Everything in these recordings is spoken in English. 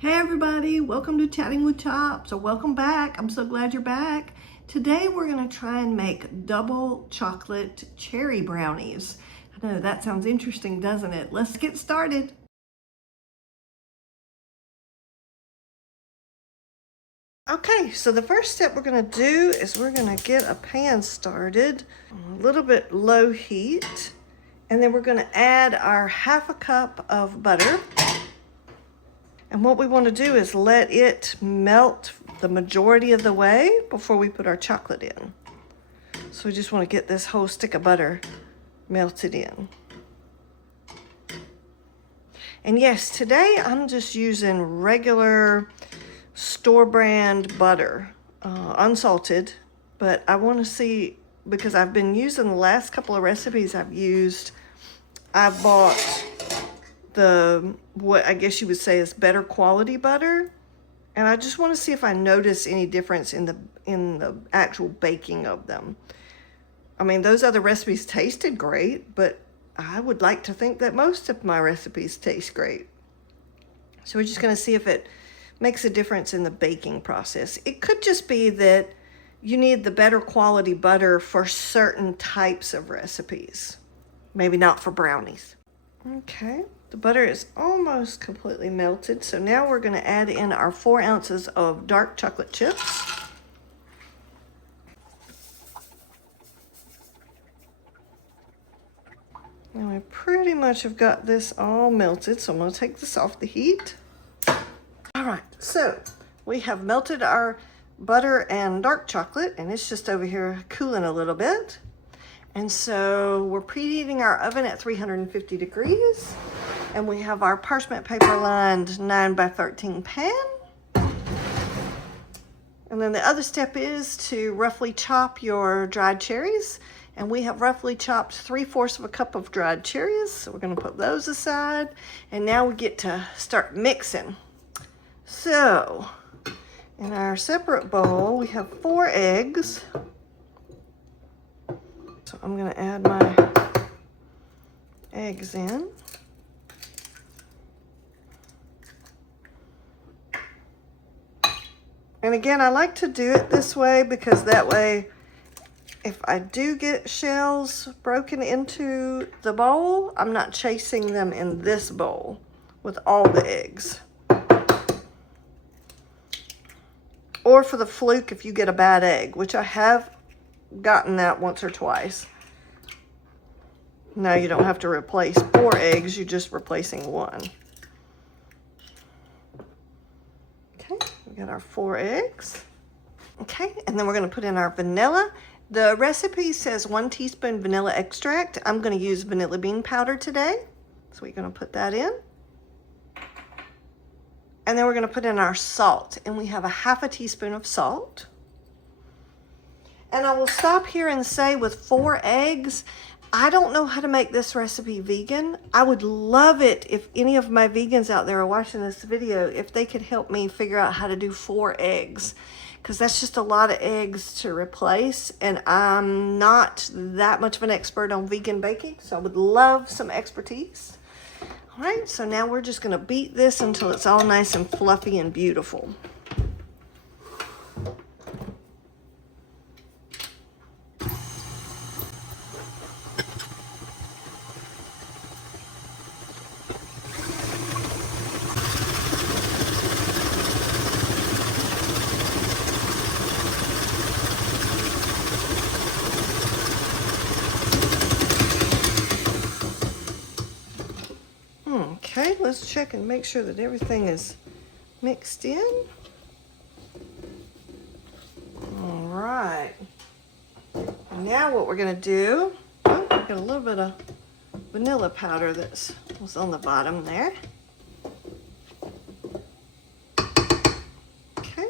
Hey everybody, welcome to Chatting with Chops, or welcome back. I'm so glad you're back. Today we're going to try and make double chocolate cherry brownies. I know that sounds interesting, doesn't it? Let's get started. Okay, so the first step we're going to do is we're going to get a pan started on a little bit low heat, and then we're going to add our 1/2 cup of butter. And what we want to do is let it melt the majority of the way before we put our chocolate in. So we just want to get this whole stick of butter melted in. And yes, today I'm just using regular store brand butter, unsalted, but I want to see, because I've been using the last couple of recipes I bought what I guess you would say is better quality butter, and I just want to see if I notice any difference in the actual baking of them. I mean, those other recipes tasted great, but I would like to think that most of my recipes taste great. So we're just going to see if it makes a difference in the baking process. It could just be that you need the better quality butter for certain types of recipes, maybe not for brownies. Okay, the butter is almost completely melted, so now we're going to add in our 4 ounces of dark chocolate chips. And we pretty much have got this all melted, so I'm going to take this off the heat. All right, so we have melted our butter and dark chocolate, and it's just over here cooling a little bit. And so we're preheating our oven at 350 degrees. And we have our parchment paper lined 9x13 pan. And then the other step is to roughly chop your dried cherries. And we have roughly chopped 3/4 of a cup of dried cherries. So we're going to put those aside. And now we get to start mixing. So in our separate bowl, we have 4 eggs. So I'm going to add my eggs in. And again, I like to do it this way because that way, if I do get shells broken into the bowl, I'm not chasing them in this bowl with all the eggs. Or for the fluke, if you get a bad egg, which I have gotten that once or twice. Now you don't have to replace 4 eggs, you're just replacing 1. Okay, we got our 4 eggs. Okay, and then we're going to put in our vanilla. The recipe says 1 teaspoon vanilla extract. I'm going to use vanilla bean powder today. So we're going to put that in. And then we're going to put in our salt. And we have a 1/2 teaspoon of salt. And I will stop here and say, with 4 eggs, I don't know how to make this recipe vegan. I would love it if any of my vegans out there are watching this video, if they could help me figure out how to do 4 eggs. Because that's just a lot of eggs to replace. And I'm not that much of an expert on vegan baking, so I would love some expertise. All right, so now we're just going to beat this until it's all nice and fluffy and beautiful. Okay, let's check and make sure that everything is mixed in. All right. Now what we're going to do, got a little bit of vanilla powder that was on the bottom there. Okay.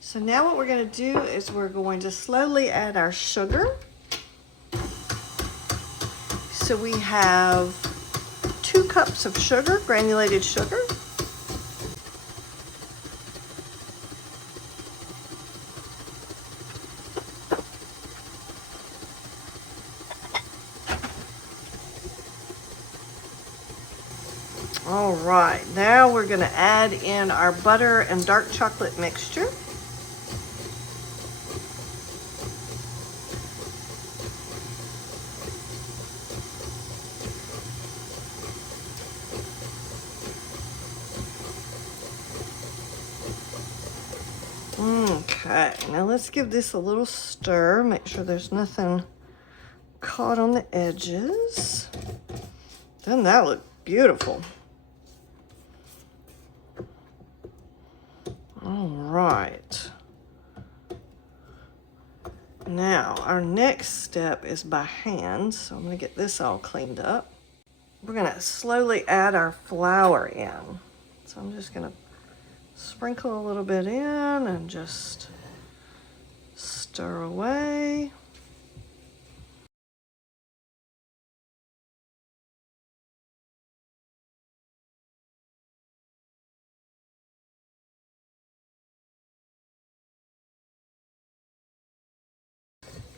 So now what we're going to do is we're going to slowly add our sugar. So we have 2 cups of sugar, granulated sugar. All right, now we're gonna add in our butter and dark chocolate mixture. Okay, now let's give this a little stir. Make sure there's nothing caught on the edges. Doesn't that look beautiful? All right. Now, our next step is by hand, so I'm gonna get this all cleaned up. We're gonna slowly add our flour in. So I'm just gonna sprinkle a little bit in and just stir away.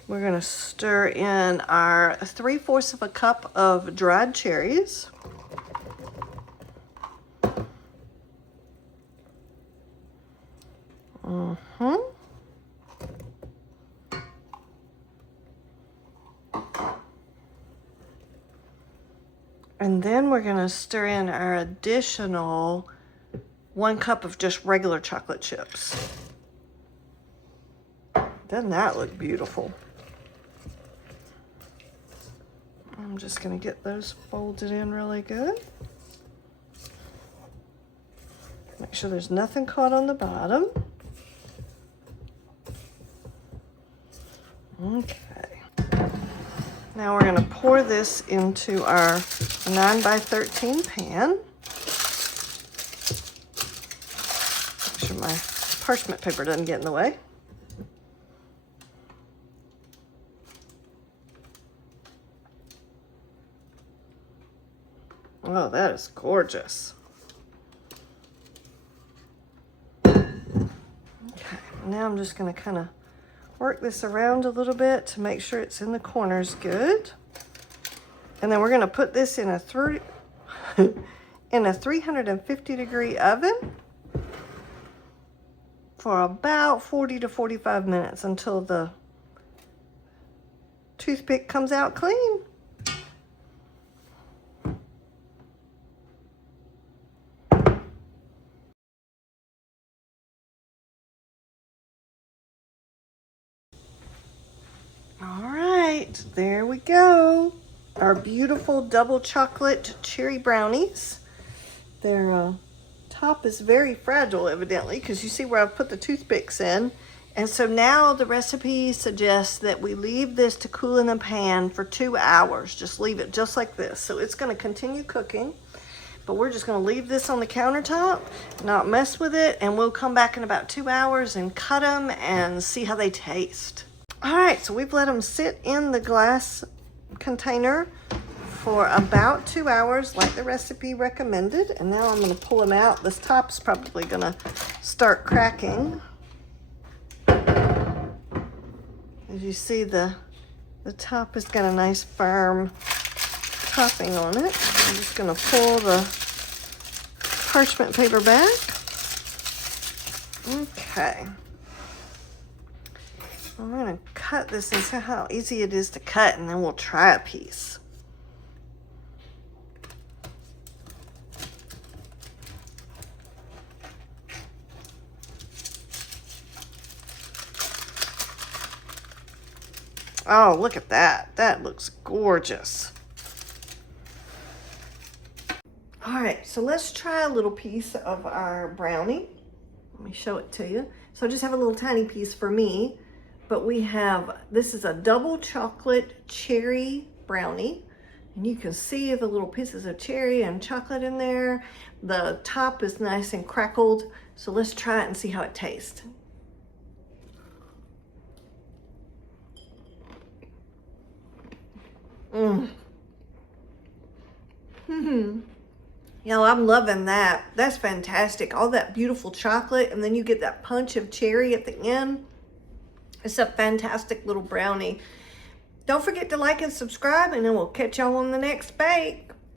We're gonna stir in our 3/4 of a cup of dried cherries. And then we're gonna stir in our additional 1 cup of just regular chocolate chips. Doesn't that look beautiful? I'm just gonna get those folded in really good. Make sure there's nothing caught on the bottom. Okay. Now we're gonna pour this into our 9x13 pan. Make sure my parchment paper doesn't get in the way. Oh, that is gorgeous. Okay, now I'm just gonna kind of work this around a little bit to make sure it's in the corners good. And then we're gonna put this in a 350-degree oven for about 40 to 45 minutes until the toothpick comes out clean. All right, there we go. Our beautiful double chocolate cherry brownies. Their top is very fragile, evidently, because you see where I've put the toothpicks in. And so now the recipe suggests that we leave this to cool in the pan for 2 hours. Just leave it just like this. So it's going to continue cooking, but we're just going to leave this on the countertop, not mess with it, and we'll come back in about 2 hours and cut them and see how they taste. All right, so we've let them sit in the glass container for about 2 hours like the recipe recommended. And now I'm gonna pull them out. This top's probably gonna start cracking. As you see, the top has got a nice firm topping on it. I'm just gonna pull the parchment paper back. Okay. I'm gonna cut this and see how easy it is to cut, and then we'll try a piece. Oh, look at that. That looks gorgeous. All right, so let's try a little piece of our brownie. Let me show it to you. So I just have a little tiny piece for me. But we have, this is a double chocolate cherry brownie. And you can see the little pieces of cherry and chocolate in there. The top is nice and crackled. So let's try it and see how it tastes. Y'all, I'm loving that. That's fantastic. All that beautiful chocolate, and then you get that punch of cherry at the end. It's a fantastic little brownie. Don't forget to like and subscribe, and then we'll catch y'all on the next bake.